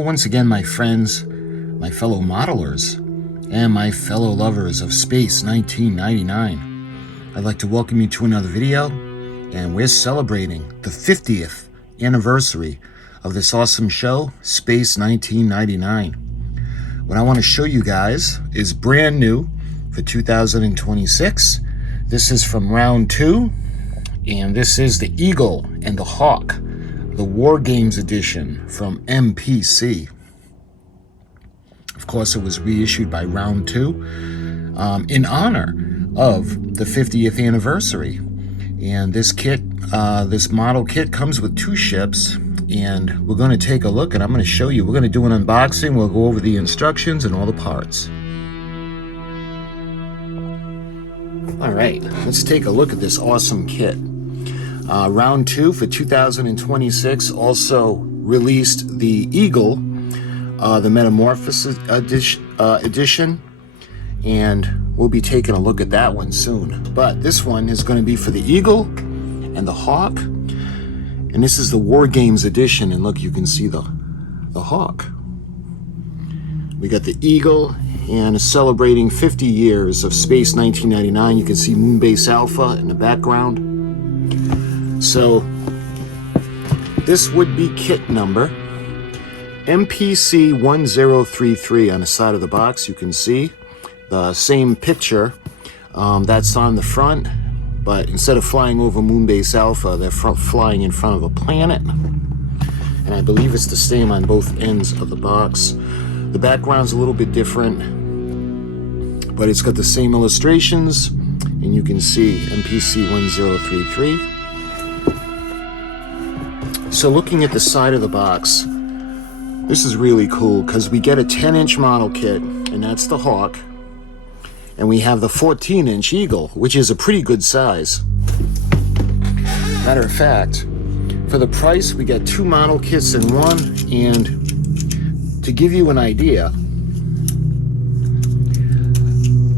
once again, my friends, my fellow modelers, and my fellow lovers of Space 1999. I'd like to welcome you to another video, and we're celebrating the 50th anniversary of this awesome show, Space 1999. What I want to show you guys is brand new for 2026. This is from round 2, and this is the Eagle and the Hawk, the War Games edition from MPC. Of course, it was reissued by round 2 in honor of the 50th anniversary. And this kit, this model kit, comes with 2 ships, and we're going to take a look, and I'm going to show you. We're going to do an unboxing. We'll go over the instructions and all the parts. All right, let's take a look at this awesome kit. Round 2 for 2026 also released the Eagle, the Metamorphosis edition, and we'll be taking a look at that one soon. But this one is going to be for the Eagle and the Hawk, and this is the War Games edition. And look, you can see the Hawk. We got the Eagle, and celebrating 50 years of Space 1999. You can see Moonbase Alpha in the background. So this would be kit number MPC 1033 on the side of the box. You can see the same picture that's on the front, but instead of flying over Moonbase Alpha, they're flying in front of a planet. And I believe it's the same on both ends of the box. The background's a little bit different, but it's got the same illustrations, and you can see MPC 1033. So looking at the side of the box, this is really cool because we get a 10-inch model kit, and that's the Hawk, and we have the 14-inch Eagle, which is a pretty good size. Matter of fact, for the price, we get 2 model kits in one. And to give you an idea,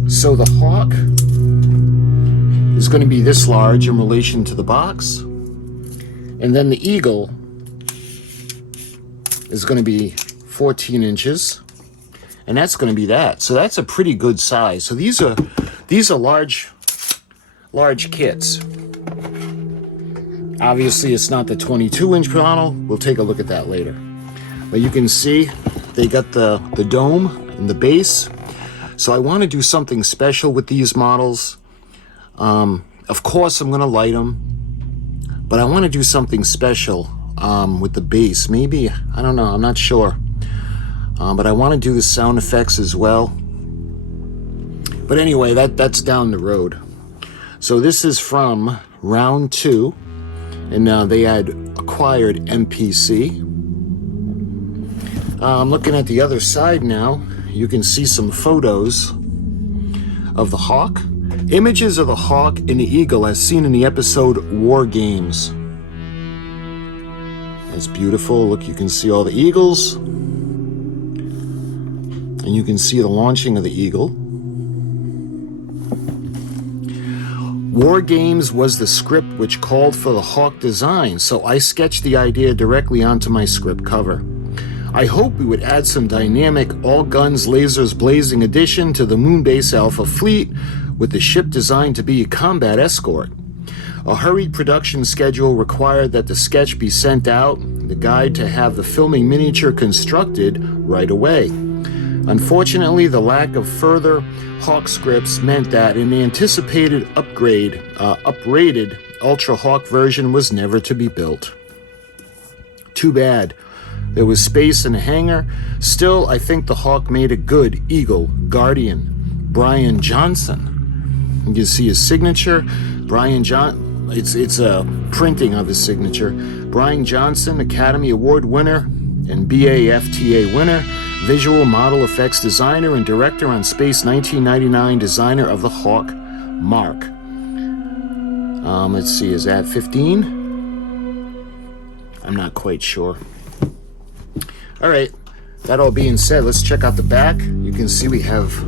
so the Hawk is going to be this large in relation to the box, and then the Eagle is going to be 14 inches, and that's going to be that. So that's a pretty good size. So these are large kits. Obviously, it's not the 22-inch model. We'll take a look at that later. But you can see they got the dome and the base. So I want to do something special with these models. Of course, I'm going to light them. But I want to do something special with the bass. Maybe, I don't know, I'm not sure. But I want to do the sound effects as well. But anyway, that's down the road. So this is from round 2. And they had acquired MPC. I'm looking at the other side now. You can see some photos of the Hawk. Images of the Hawk and the Eagle as seen in the episode War Games. It's beautiful. Look, you can see all the Eagles. And you can see the launching of the Eagle. War Games was the script which called for the Hawk design, so I sketched the idea directly onto my script cover. I hope we would add some dynamic, all guns, lasers blazing addition to the Moonbase Alpha fleet, with the ship designed to be a combat escort. A hurried production schedule required that the sketch be sent out, the guide to have the filming miniature constructed right away. Unfortunately, the lack of further Hawk scripts meant that an anticipated uprated Ultra Hawk version was never to be built. Too bad. There was space in the hangar. Still, I think the Hawk made a good Eagle Guardian. Brian Johnson. You can see his signature. It's a printing of his signature. Brian Johnson, Academy Award winner and BAFTA winner, visual model effects designer and director on Space 1999, designer of the Hawk Mark. Let's see, is that 15? I'm not quite sure. All right, that all being said, let's check out the back. You can see we have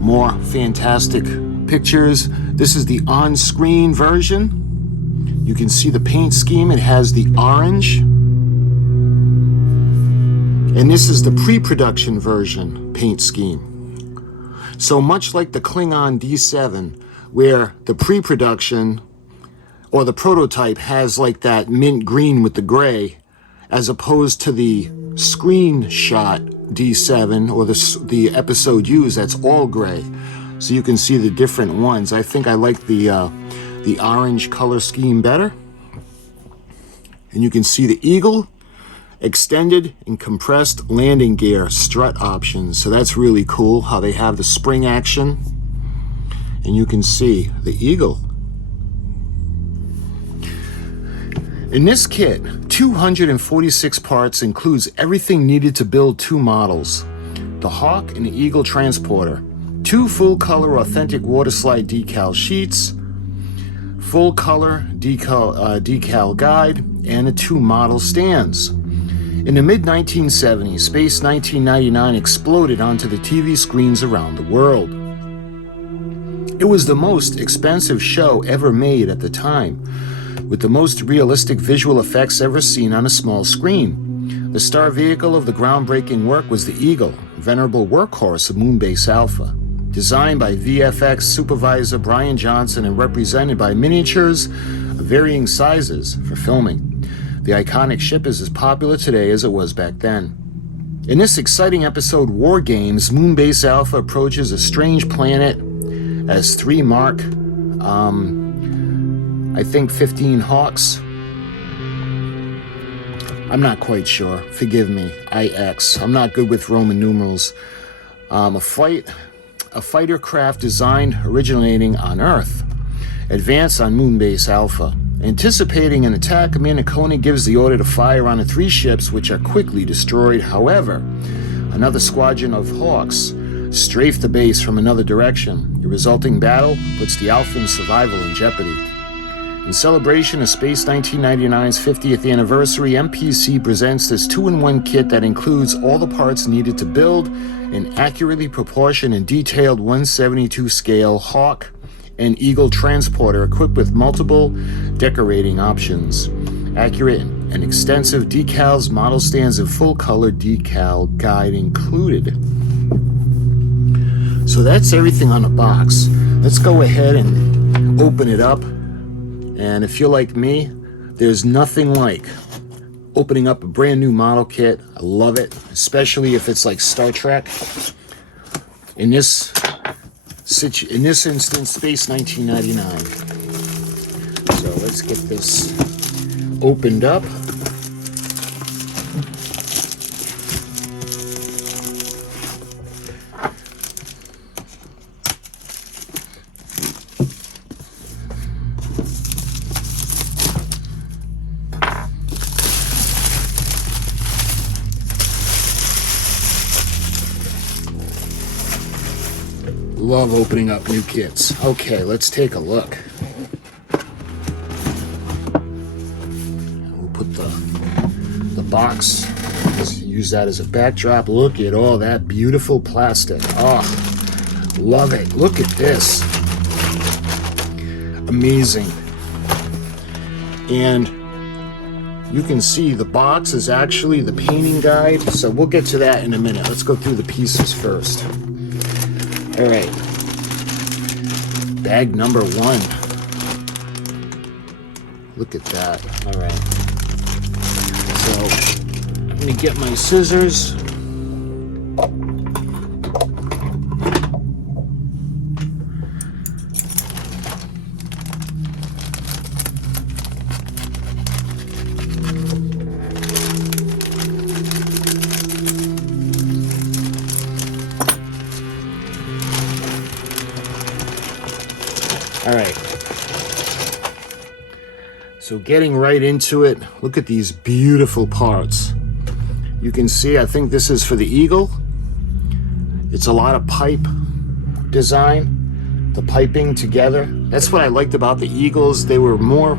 more fantastic pictures. This is the on-screen version. You can see the paint scheme. It has the orange And this is the pre-production version paint scheme. So much like the Klingon D7, where the pre-production or the prototype has like that mint green with the gray, as opposed to the screenshot D7 or the episode used, that's all gray. So you can see the different ones. I think I like the orange color scheme better. And you can see the Eagle extended and compressed landing gear strut options. So that's really cool how they have the spring action. And you can see the Eagle. In this kit, 246 parts includes everything needed to build two models, the Hawk and the Eagle transporter, two full-color authentic waterslide decal sheets, full-color decal guide, and the two model stands. In the mid-1970s, Space 1999 exploded onto the TV screens around the world. It was the most expensive show ever made at the time, with the most realistic visual effects ever seen on a small screen. The star vehicle of the groundbreaking work was the Eagle, venerable workhorse of Moonbase Alpha. Designed by VFX supervisor Brian Johnson and represented by miniatures of varying sizes for filming. The iconic ship is as popular today as it was back then. In this exciting episode, War Games, Moonbase Alpha approaches a strange planet as 3 Mark, I think 15 Hawks. I'm not quite sure. Forgive me. IX. I'm not good with Roman numerals. A fighter craft designed originating on Earth. Advance on Moonbase Alpha. Anticipating an attack, Commander Koenig gives the order to fire on the 3 ships, which are quickly destroyed. However, another squadron of Hawks strafe the base from another direction. The resulting battle puts the Alpha's survival in jeopardy. In celebration of Space 1999's 50th anniversary, MPC presents this 2-in-1 kit that includes all the parts needed to build an accurately proportioned and detailed 1/72 scale Hawk and Eagle transporter equipped with multiple decorating options, accurate and extensive decals, model stands, and full-color decal guide included. So that's everything on the box. Let's go ahead and open it up. And if you're like me, there's nothing like opening up a brand new model kit. I love it, especially if it's like Star Trek. In this instance, Space 1999. So let's get this opened up. Love opening up new kits. Okay, let's take a look. We'll put the box, let's use that as a backdrop. Look at all that beautiful plastic. Oh, love it. Look at this. Amazing. And you can see the box is actually the painting guide, so we'll get to that in a minute. Let's go through the pieces first. All right, bag number 1. Look at that. All right, so let me get my scissors. All right, so getting right into it, look at these beautiful parts. You can see, I think this is for the Eagle. It's a lot of pipe design, the piping together. That's what I liked about the Eagles. They were more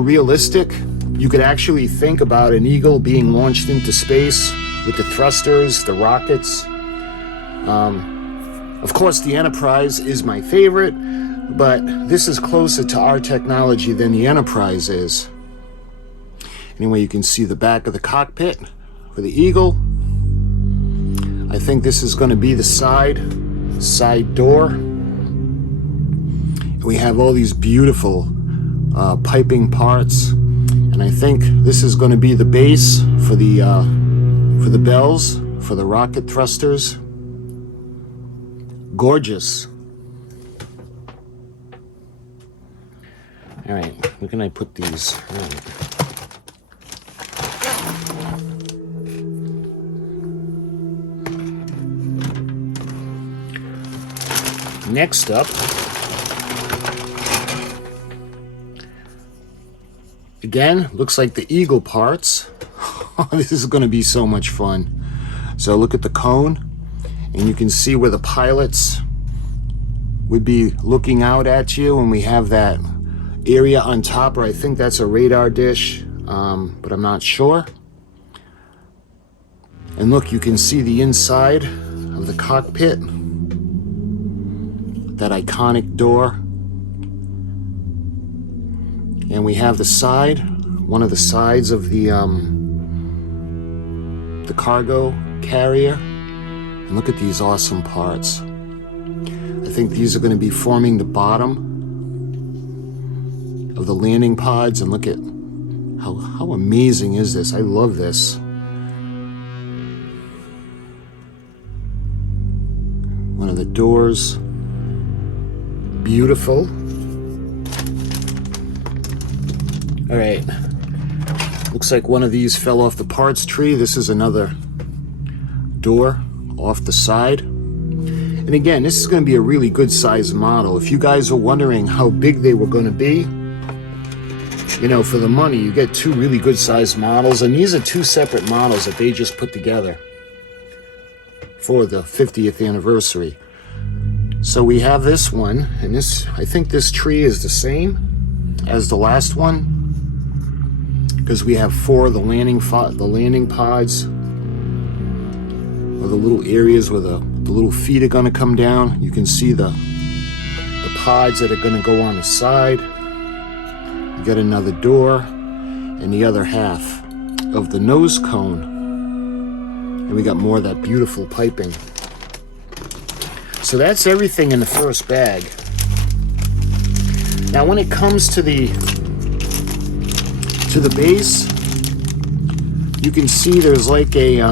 realistic. You could actually think about an Eagle being launched into space with the thrusters, the rockets. Of course, the Enterprise is my favorite, but this is closer to our technology than the Enterprise is. Anyway, you can see the back of the cockpit for the Eagle. I think this is going to be the side door. We have all these beautiful piping parts, and I think this is going to be the base for the bells, for the rocket thrusters. Gorgeous. All right, where can I put these? All right. Next up, again, looks like the eagle parts. This is going to be so much fun. So look at the cone, and you can see where the pilots would be looking out at you, and we have that area on top, or I think that's a radar dish, but I'm not sure. And look, you can see the inside of the cockpit, that iconic door. And we have the side, one of the sides of the cargo carrier. And look at these awesome parts. I think these are going to be forming the bottom of the landing pods, and look at how amazing is this. I love this. One of the doors, beautiful. All right, looks like one of these fell off the parts tree. This is another door off the side. And again, this is going to be a really good size model. If you guys were wondering how big they were going to be, you know, for the money, you get two really good size models, and these are two separate models that they just put together for the 50th anniversary. So we have this one, and this, I think this tree is the same as the last one, because we have four of the landing pods, or the little areas where the little feet are going to come down. You can see the pods that are going to go on the side. You got another door, and the other half of the nose cone, and we got more of that beautiful piping. So that's everything in the first bag. Now when it comes to the base, you can see there's like a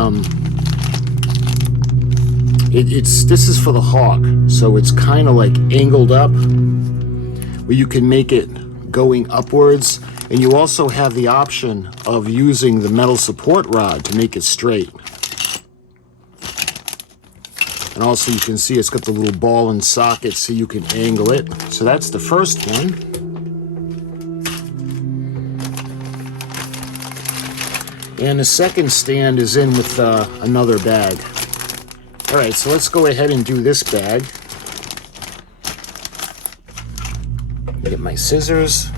this is for the Hawk, so it's kind of like angled up, where you can make it going upwards, and you also have the option of using the metal support rod to make it straight. And also you can see it's got the little ball and socket so you can angle it. So that's the first one. And the second stand is in with another bag. All right, so let's go ahead and do this bag. Get my scissors.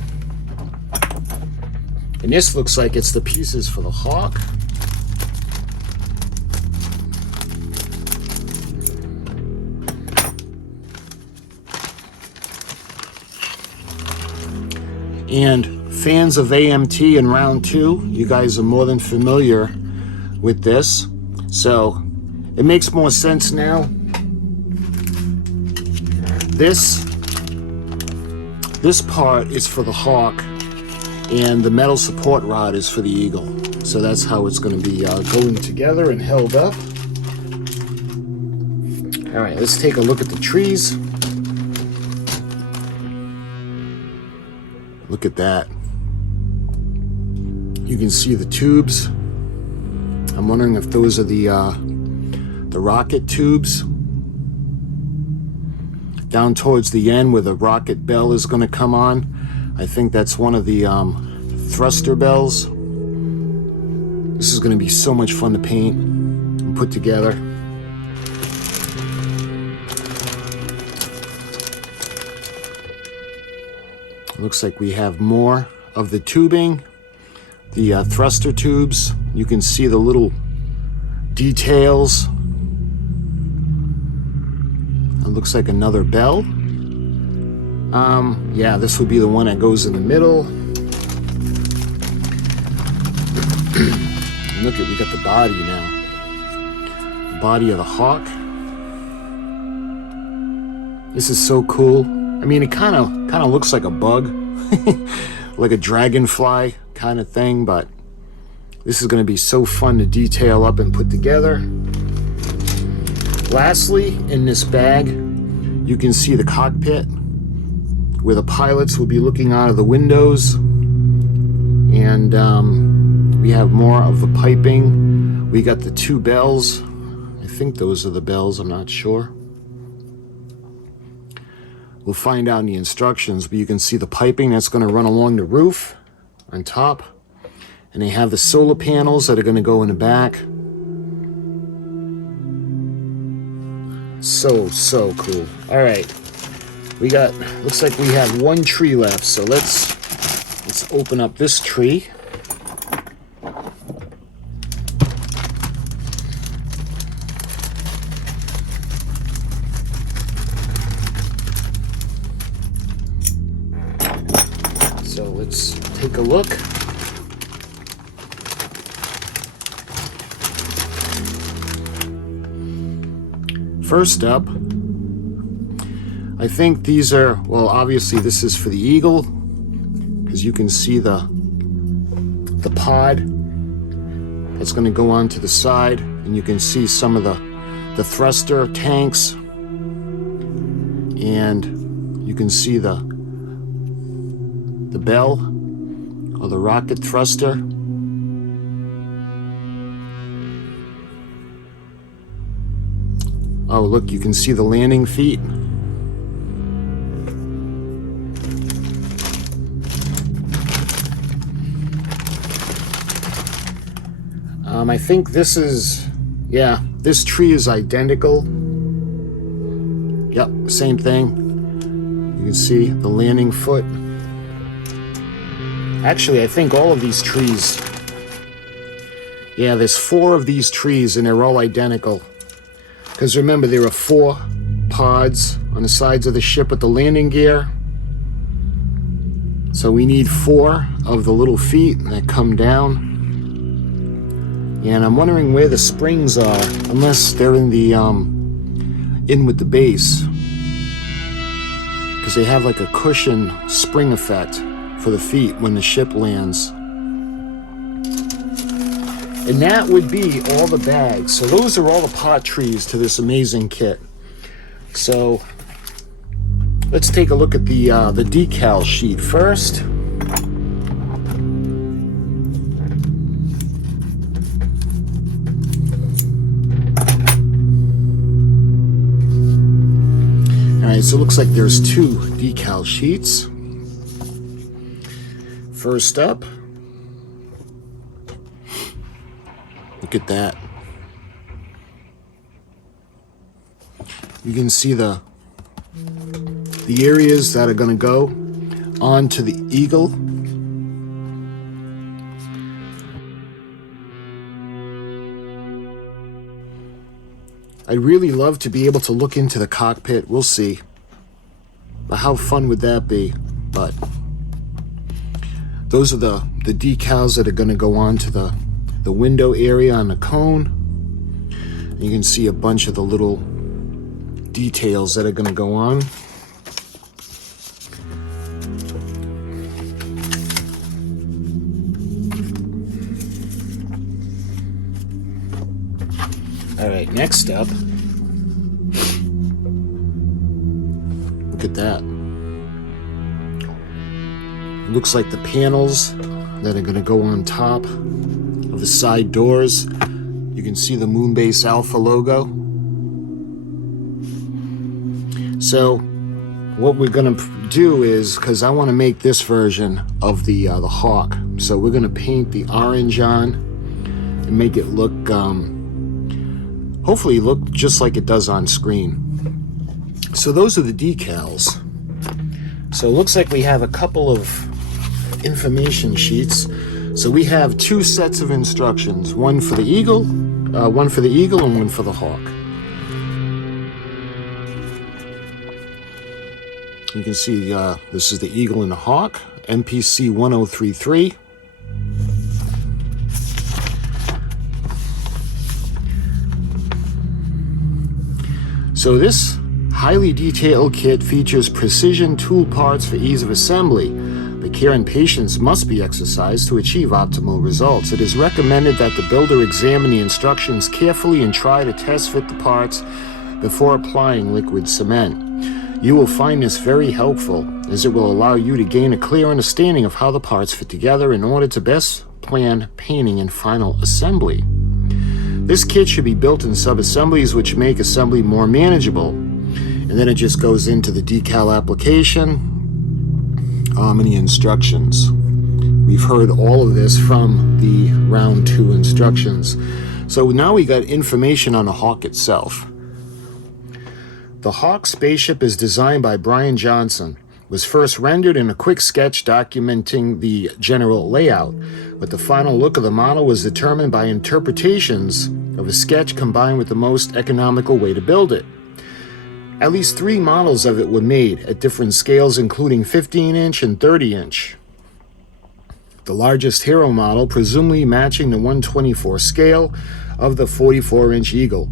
And this looks like it's the pieces for the Hawk. And fans of AMT in round 2, you guys are more than familiar with this. So it makes more sense now. This part is for the Hawk, and the metal support rod is for the Eagle. So that's how it's going to be going together and held up. All right, let's take a look at the trees. Look at that. You can see the tubes. I'm wondering if those are the rocket tubes. Down towards the end where the rocket bell is going to come on, I think that's one of the thruster bells. This is going to be so much fun to paint and put together. Looks like we have more of the tubing, the thruster tubes. You can see the little details. It looks like another bell. Yeah, this would be the one that goes in the middle. Look at, we got the body now. The body of the hawk. This is so cool. I mean, it kind of looks like a bug, like a dragonfly kind of thing, but this is going to be so fun to detail up and put together. Lastly, in this bag, you can see the cockpit where the pilots will be looking out of the windows. And we have more of the piping. We got the 2 bells. I think those are the bells, I'm not sure. We'll find out in the instructions, but you can see the piping that's going to run along the roof on top. And they have the solar panels that are going to go in the back. So cool. All right, looks like we have 1 tree left, so let's open up this tree. So let's take a look. First up, I think these are, well, obviously this is for the Eagle, because you can see the pod that's going to go on to the side, and you can see some of the thruster tanks, and you can see the bell or the rocket thruster. Oh, look, you can see the landing feet. I think this is, yeah, this tree is identical. Yep, same thing. You can see the landing foot. Actually, I think all of these trees, yeah, there's 4 of these trees and they're all identical. Because remember, there are 4 pods on the sides of the ship with the landing gear. So we need 4 of the little feet that come down. And I'm wondering where the springs are, unless they're in the in with the base. Because they have like a cushion spring effect for the feet when the ship lands. And that would be all the bags. So those are all the pot trees to this amazing kit. So let's take a look at the decal sheet first. All right, so it looks like there's 2 decal sheets. First up, look at that. You can see the areas that are going to go onto the Eagle. I'd really love to be able to look into the cockpit. We'll see. But how fun would that be? But those are the decals that are going to go on to the window area on the cone. And you can see a bunch of the little details that are going to go on. All right, next up, look at that. It looks like the panels that are going to go on top of the side doors. You can see the Moonbase Alpha logo. So what we're going to do is, because I want to make this version of the Hawk, so we're going to paint the orange on and make it look, hopefully look just like it does on screen. So those are the decals. So it looks like we have a couple of information sheets. So we have 2 sets of instructions, one for the Eagle and one for the Hawk. You can see this is the Eagle and the Hawk, MPC 1033. So this highly detailed kit features precision tool parts for ease of assembly, but care and patience must be exercised to achieve optimal results. It is recommended that the builder examine the instructions carefully and try to test fit the parts before applying liquid cement. You will find this very helpful, as it will allow you to gain a clear understanding of how the parts fit together in order to best plan painting and final assembly. This kit should be built in sub-assemblies which make assembly more manageable. And then it just goes into the decal application and the instructions. We've heard all of this from the round 2 instructions. So now we got information on the Hawk itself. The Hawk spaceship is designed by Brian Johnson, was first rendered in a quick sketch documenting the general layout, but the final look of the model was determined by interpretations of a sketch combined with the most economical way to build it. At least 3 models of it were made at different scales, including 15-inch and 30-inch. The largest hero model, presumably matching the 1/24 scale of the 44-inch Eagle,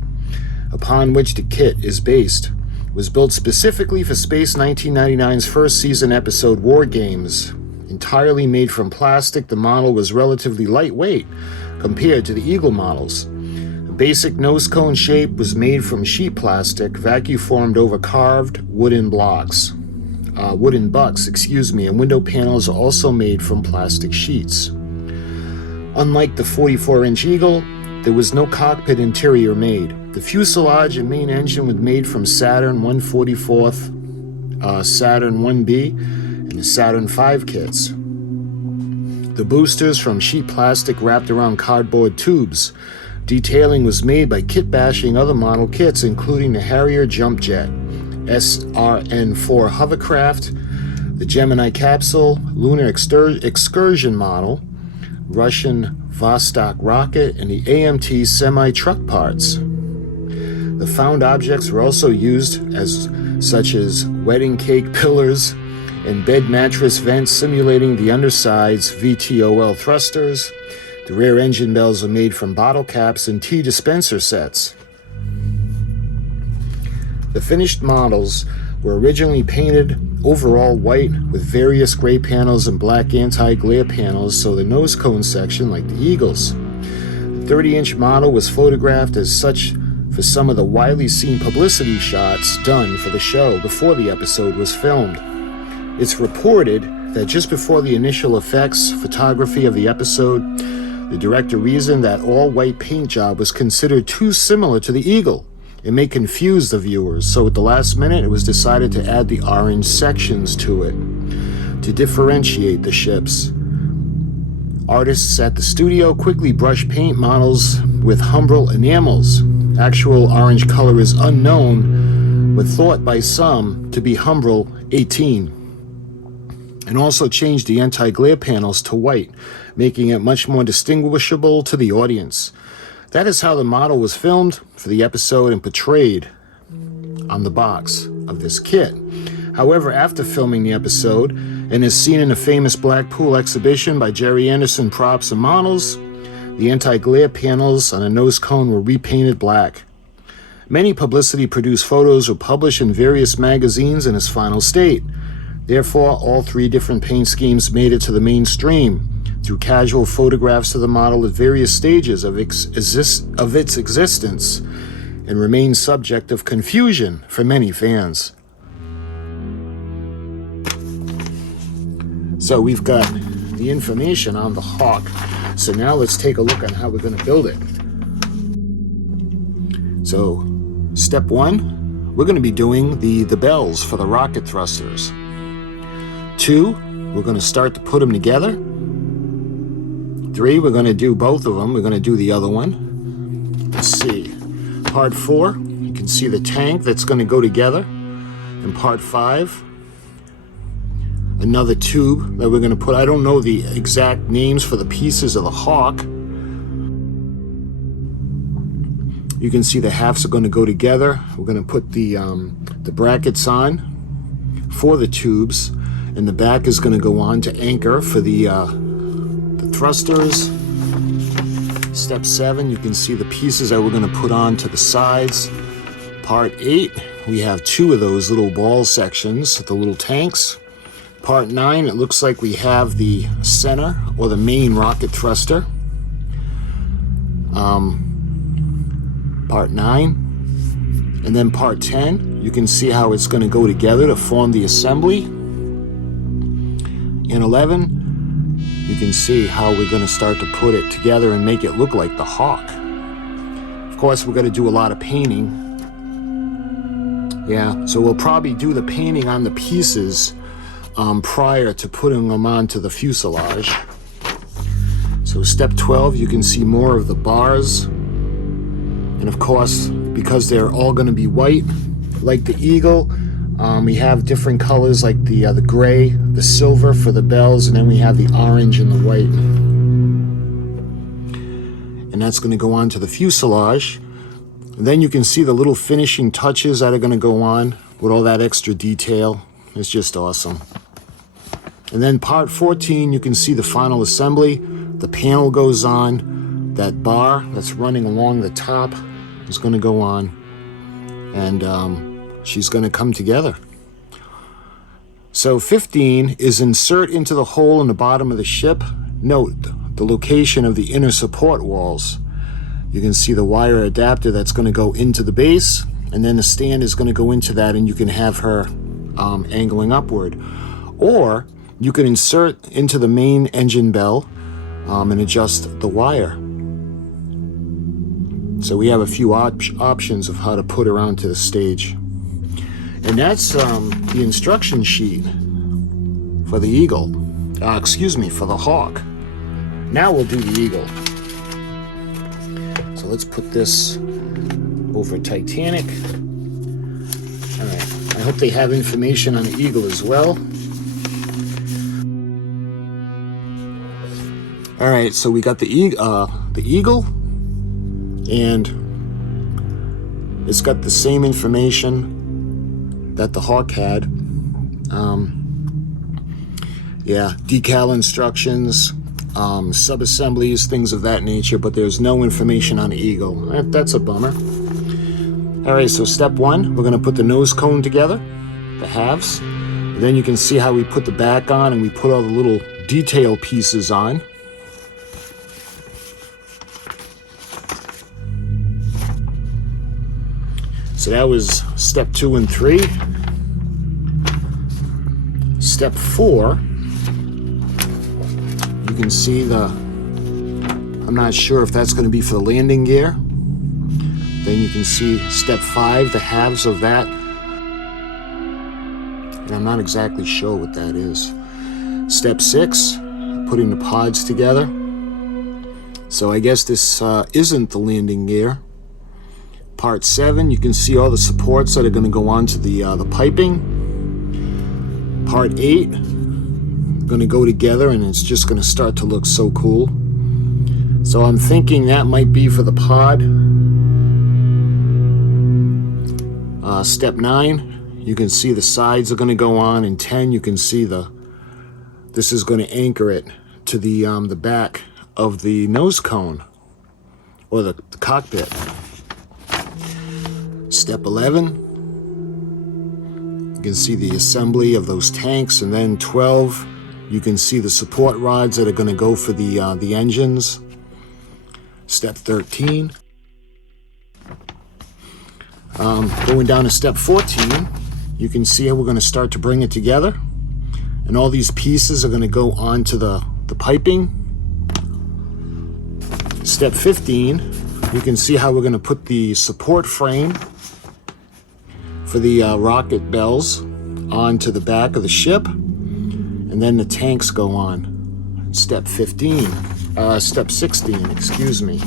upon which the kit is based, was built specifically for Space 1999's first season episode War Games. Entirely made from plastic, the model was relatively lightweight compared to the Eagle models. The basic nose cone shape was made from sheet plastic, vacuum formed over carved wooden bucks, and window panels are also made from plastic sheets. Unlike the 44-inch Eagle, there was no cockpit interior made. The fuselage and main engine was made from Saturn 1/44th, Saturn 1B, and the Saturn V kits. The boosters from sheet plastic wrapped around cardboard tubes. Detailing was made by kit bashing other model kits, including the Harrier Jump Jet, SRN-4 hovercraft, the Gemini capsule, lunar excursion model, Russian Vostok rocket, and the AMT semi-truck parts. The found objects were also used such as wedding cake pillars and bed mattress vents simulating the underside's VTOL thrusters. The rear engine bells were made from bottle caps and tea dispenser sets. The finished models were originally painted overall white with various gray panels and black anti-glare panels, so the nose cone section like the Eagles. The 30-inch model was photographed as such for some of the widely seen publicity shots done for the show before the episode was filmed. It's reported that just before the initial effects photography of the episode, the director reasoned that all-white paint job was considered too similar to the Eagle. It may confuse the viewers, so at the last minute it was decided to add the orange sections to it to differentiate the ships. Artists at the studio quickly brushed paint models with Humbrol enamels. Actual orange color is unknown, but thought by some to be Humbrol 18, and also changed the anti-glare panels to white, making it much more distinguishable to the audience. That is how the model was filmed for the episode and portrayed on the box of this kit. However, after filming the episode, and as seen in the famous Blackpool exhibition by Jerry Anderson Props and Models, the anti-glare panels on the nose cone were repainted black. Many publicity-produced photos were published in various magazines in its final state. Therefore, all 3 different paint schemes made it to the mainstream through casual photographs of the model at various stages of its existence, and remain subject of confusion for many fans. So we've got the information on the Hawk. So now let's take a look on how we're going to build it. So step 1, we're going to be doing the bells for the rocket thrusters. 2, we're going to start to put them together. 3, we're going to do both of them. We're going to do the other one. Let's see. Part 4, you can see the tank that's going to go together. And part 5, another tube that we're going to put. I don't know the exact names for the pieces of the Hawk. You can see the halves are going to go together. We're going to put the brackets on for the tubes, and the back is going to go on to anchor for the thrusters. Step 7, you can see the pieces that we're going to put on to the sides Part 8, we have 2 of those little ball sections, the little tanks. Part 9, it looks like we have the center or the main rocket thruster. Part 9. And then part 10, you can see how it's going to go together to form the assembly. In 11, you can see how we're going to start to put it together and make it look like the Hawk. Of course, we're going to do a lot of painting. Yeah, so we'll probably do the painting on the pieces prior to putting them onto the fuselage. So step 12, you can see more of the bars. And of course, because they're all going to be white, like the Eagle, we have different colors like the gray, the silver for the bells, and then we have the orange and the white. And that's going to go on to the fuselage. And then you can see the little finishing touches that are going to go on with all that extra detail. It's just awesome. And then part 14, you can see the final assembly. The panel goes on. That bar that's running along the top is going to go on. And she's going to come together. So 15 is insert into the hole in the bottom of the ship. Note the location of the inner support walls. You can see the wire adapter that's going to go into the base, and then the stand is going to go into that, and you can have her angling upward. Or you can insert into the main engine bell and adjust the wire. So we have a few options of how to put her onto the stage. And that's the instruction sheet for the Eagle. For the Hawk. Now we'll do the Eagle. So let's put this over Titanic. All right. I hope they have information on the Eagle as well. All right. So we got the Eagle, and it's got the same information that the Hawk had. Decal instructions, sub-assemblies, things of that nature, but there's no information on the Eagle. That's a bummer. All right, so step 1, we're going to put the nose cone together, the halves. And then you can see how we put the back on, and we put all the little detail pieces on. So that was step 2 and 3. Step 4, you can see I'm not sure if that's going to be for the landing gear. Then you can see step 5, the halves of that. And I'm not exactly sure what that is. Step 6, putting the pods together. So I guess this isn't the landing gear. Part 7, you can see all the supports that are going to go onto the piping. Part 8, going to go together, and it's just going to start to look so cool. So I'm thinking that might be for the pod. Step 9, you can see the sides are going to go on, and 10, you can see this is going to anchor it to the back of the nose cone or the cockpit. Step 11, you can see the assembly of those tanks, and then 12, you can see the support rods that are going to go for the engines. Step 13. Going down to step 14, you can see how we're going to start to bring it together, and all these pieces are going to go onto the piping. Step 15, you can see how we're going to put the support frame for the rocket bells onto the back of the ship, and then the tanks go on. Step 16, excuse me.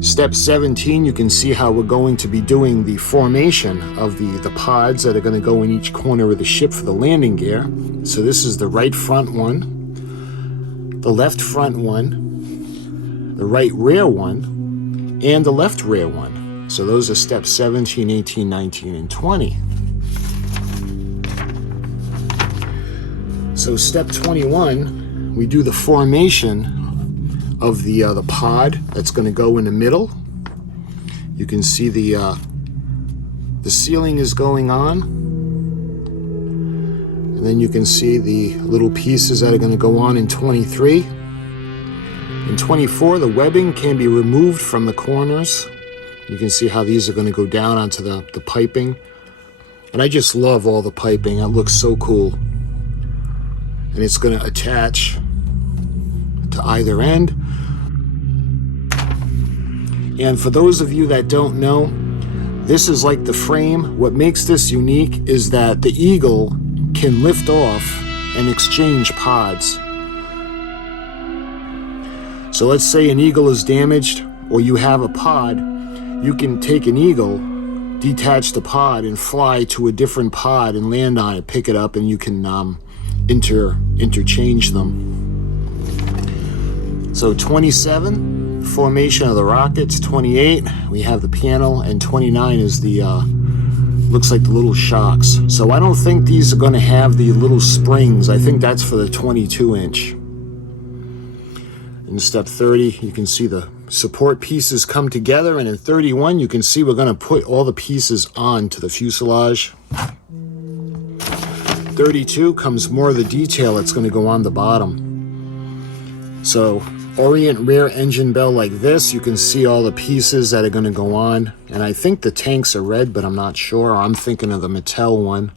Step 17, you can see how we're going to be doing the formation of the pods that are going to go in each corner of the ship for the landing gear. So this is the right front one, the left front one, the right rear one, and the left rear one. So those are steps 17, 18, 19, and 20. So step 21, we do the formation of the pod that's going to go in the middle. You can see the ceiling is going on. And then you can see the little pieces that are going to go on in 23. In 24, the webbing can be removed from the corners. You can see how these are going to go down onto the piping. And I just love all the piping. It looks so cool. And it's going to attach to either end. And for those of you that don't know, this is like the frame. What makes this unique is that the Eagle can lift off and exchange pods. So let's say an Eagle is damaged or you have a pod, you can take an Eagle, detach the pod, and fly to a different pod and land on it, pick it up, and you can interchange them. So 27, formation of the rockets. 28, we have the panel, and 29 is the looks like the little shocks. So I don't think these are going to have the little springs. I think that's for the 22-inch. In step 30, you can see the support pieces come together, and in 31, you can see we're going to put all the pieces onto the fuselage. 32 comes more of the detail that's going to go on the bottom. So orient rear engine bell like this. You can see all the pieces that are going to go on. And I think the tanks are red, but I'm not sure. I'm thinking of the Mattel one.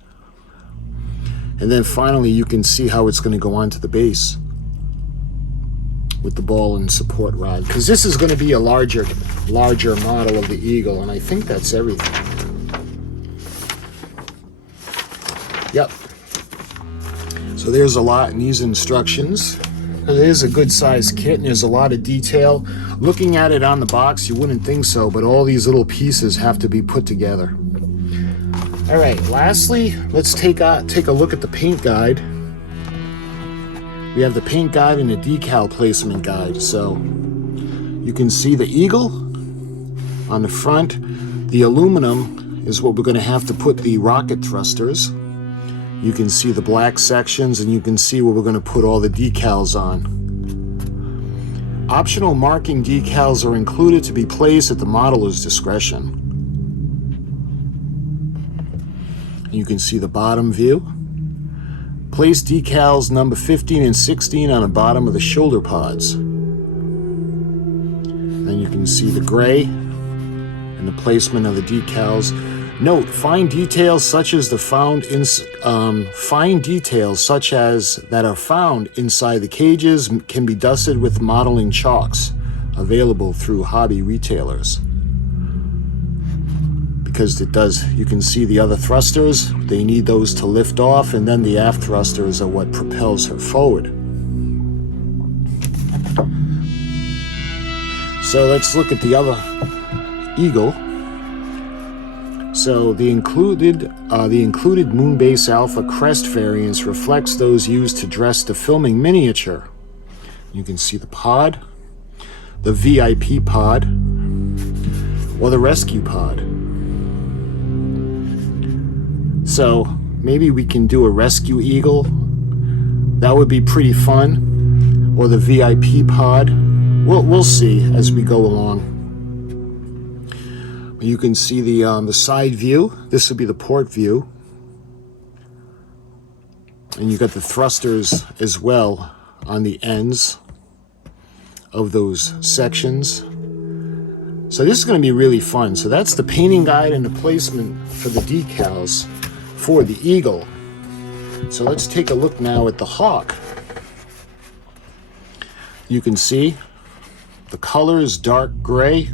And then finally, you can see how it's going to go onto the base with the ball and support rod. Because this is going to be a larger model of the Eagle. And I think that's everything. Yep. So there's a lot in these instructions. It is a good sized kit and there's a lot of detail. Looking at it on the box, you wouldn't think so, but all these little pieces have to be put together. All right, lastly, let's take a look at the paint guide. We have the paint guide and the decal placement guide. So you can see the Eagle on the front. The aluminum is what we're going to have to put the rocket thrusters. You can see the black sections, and you can see where we're going to put all the decals on. Optional marking decals are included to be placed at the modeler's discretion. You can see the bottom view. Place decals number 15 and 16 on the bottom of the shoulder pods. Then you can see the gray and the placement of the decals. Note, fine details such as that are found inside the cages can be dusted with modeling chalks available through hobby retailers. Because you can see the other thrusters, they need those to lift off, and then the aft thrusters are what propels her forward. So let's look at the other Eagle. So the included Moonbase Alpha crest variants reflects those used to dress the filming miniature. You can see the pod, the VIP pod, or the rescue pod. So maybe we can do a rescue Eagle. That would be pretty fun. Or the VIP pod. We'll see as we go along. You can see the side view. This would be the port view. And you got the thrusters as well on the ends of those sections. So this is going to be really fun. So that's the painting guide and the placement for the decals for the Eagle. So let's take a look now at the Hawk. You can see the color is dark gray.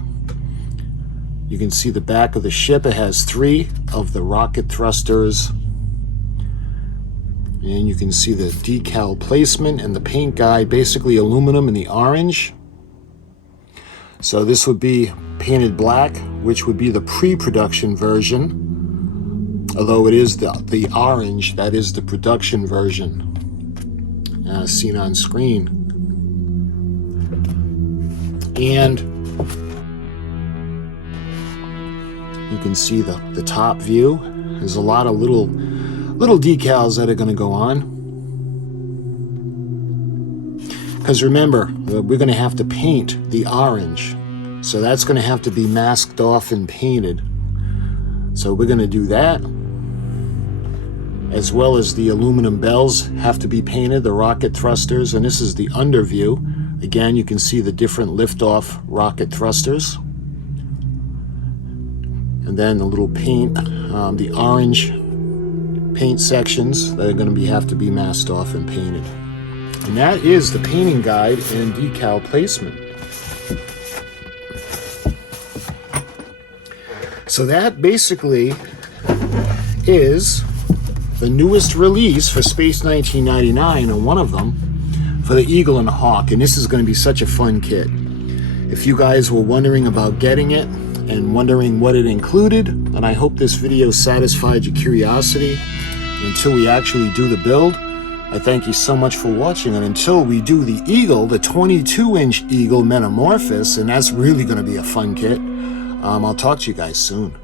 You can see the back of the ship. It has 3 of the rocket thrusters. And you can see the decal placement and the paint guide, basically aluminum in the orange. So this would be painted black, which would be the pre-production version. Although it is the orange, that is the production version, seen on screen. And you can see the top view. There's a lot of little decals that are going to go on. Because remember, we're going to have to paint the orange So that's going to have to be masked off and painted. So we're going to do that, as well as the aluminum bells have to be painted, the rocket thrusters, and this is the under view. Again, you can see the different liftoff rocket thrusters. And then the little paint, the orange paint sections that are going to have to be masked off and painted. And that is the painting guide and decal placement. So that basically is the newest release for Space 1999, and one of them for the Eagle and the Hawk. And this is going to be such a fun kit. If you guys were wondering about getting it and wondering what it included, and I hope this video satisfied your curiosity until we actually do the build, I thank you so much for watching. And until we do the Eagle, the 22-inch Eagle Metamorphosis, and that's really going to be a fun kit, I'll talk to you guys soon.